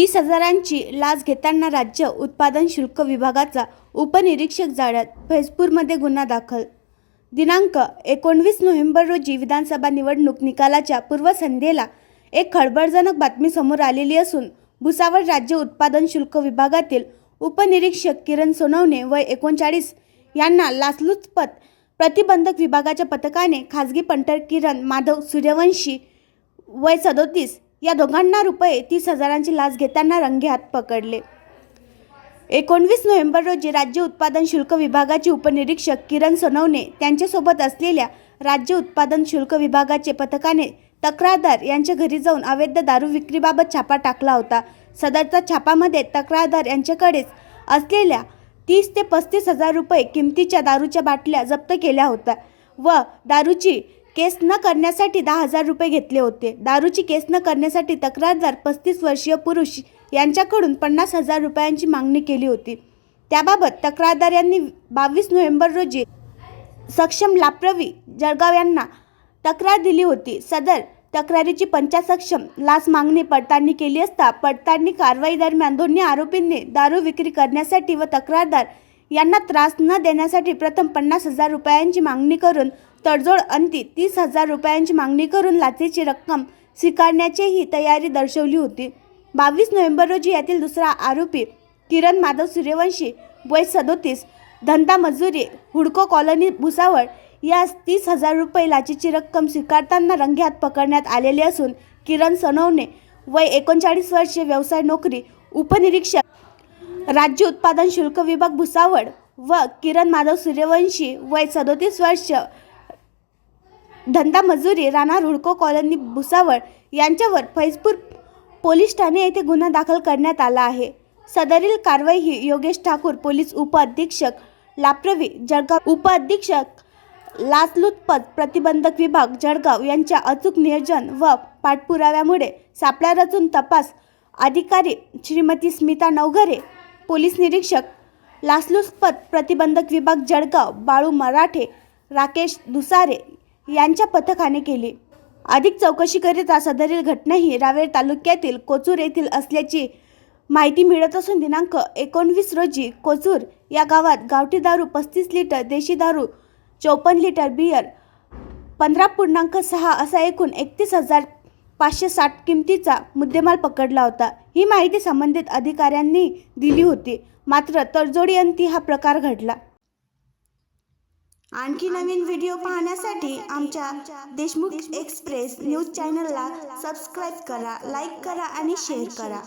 30,000ची लाच घेताना राज्य उत्पादन शुल्क विभागाचा उपनिरीक्षक जाळ्यात, फैजपूरमध्ये गुन्हा दाखल. दिनांक 19 नोव्हेंबर रोजी विधानसभा निवडणूक निकालाच्या पूर्वसंध्येला एक खळबळजनक बातमी समोर आलेली असून भुसावळ राज्य उत्पादन शुल्क विभागातील उपनिरीक्षक किरण सोनवणे वय 39 यांना लाचलुचपत प्रतिबंधक विभागाच्या पथकाने खासगी पंटर किरण माधव सूर्यवंशी वय 37 या दोघांना रुपये 30,000ची लाच घेताना रंगेहात पकडले. 19 नोव्हेंबर रोजी राज्य उत्पादन शुल्क विभागाचे उपनिरीक्षक किरण सोनवणे त्यांच्यासोबत असलेल्या राज्य उत्पादन शुल्क विभागाचे पथकाने तक्रारदार यांच्या घरी जाऊन अवैध दारू विक्रीबाबत छापा टाकला होता. सदरच्या छापामध्ये तक्रारदार यांच्याकडेच असलेल्या 30 ते 35,000 रुपये किमतीच्या दारूच्या बाटल्या जप्त केल्या होत्या व दारूची केस न करण्यासाठी 10,000 रुपये घेतले होते. दारूची केस न करण्यासाठी तक्रारदार 35 वर्षीय पुरुष यांच्याकडून 50,000 रुपयांची मागणी केली होती. त्याबाबत तक्रारदार यांनी 22 नोव्हेंबर रोजी सक्षम लाप्रवी जळगाव यांना तक्रार दिली होती. सदर तक्रारीची पंचायत सक्षम लाच मागणी पडताळणी केली असता पडताळणी कारवाई दरम्यान दोन्ही आरोपींनी दारू विक्री करण्यासाठी व तक्रारदार यांना त्रास न देण्यासाठी प्रथम 50,000 रुपयांची मागणी करून तडजोड अंती 30,000 रुपयांची मागणी करून लाचेची रक्कम स्वीकारण्याचीही तयारी दर्शवली होती. 22 नोव्हेंबर रोजी यातील दुसरा आरोपी किरण माधव सूर्यवंशी वय 37 धंदा मजुरी हुडको कॉलनी भुसावळ यास 30,000 रुपये लाचेची रक्कम स्वीकारताना रंगेहात पकडण्यात आलेले असून किरण सोनवणे वय 39 वर्षे व्यवसाय नोकरी उपनिरीक्षक राज्य उत्पादन शुल्क विभाग भुसावळ व किरण माधव सूर्यवंशी वय 37 वर्ष धंदा मजुरी राहणार हुडको कॉलनी भुसावळ यांच्यावर फैजपूर पोलीस ठाणे येथे गुन्हा दाखल करण्यात आला आहे. सदरील कारवाई ही योगेश ठाकूर पोलीस उपअधीक्षक लाप्रवी जळगाव उपअधीक्षक लाचलुचपत प्रतिबंधक विभाग जळगाव यांच्या अचूक नियोजन व पाठपुराव्यामुळे सापळा रचून तपास अधिकारी श्रीमती स्मिता नवघरे पोलीस निरीक्षक लाचलुचपत प्रतिबंधक विभाग जळगाव बाळू मराठे राकेश दुसारे यांच्या पथकाने केली. अधिक चौकशीकरिता सदरील घटना ही रावेर तालुक्यातील कोचूर येथील असल्याची माहिती मिळत असून दिनांक 19 रोजी कोचूर या गावात गावठी दारू 35 लिटर, देशी दारू 54 लिटर, बियर 15.6 असा एकूण 31,560 किमतीचा मुद्देमाल पकडला होता. ही माहिती संबंधित अधिकाऱ्यांनी दिली होती. मात्र तडजोडीअंती हा प्रकार घडला. आणखी नवीन व्हिडिओ पाहण्यासाठी आमच्या देशमुख एक्सप्रेस न्यूज चॅनलला सबस्क्राईब करा, लाईक करा आणि शेअर करा.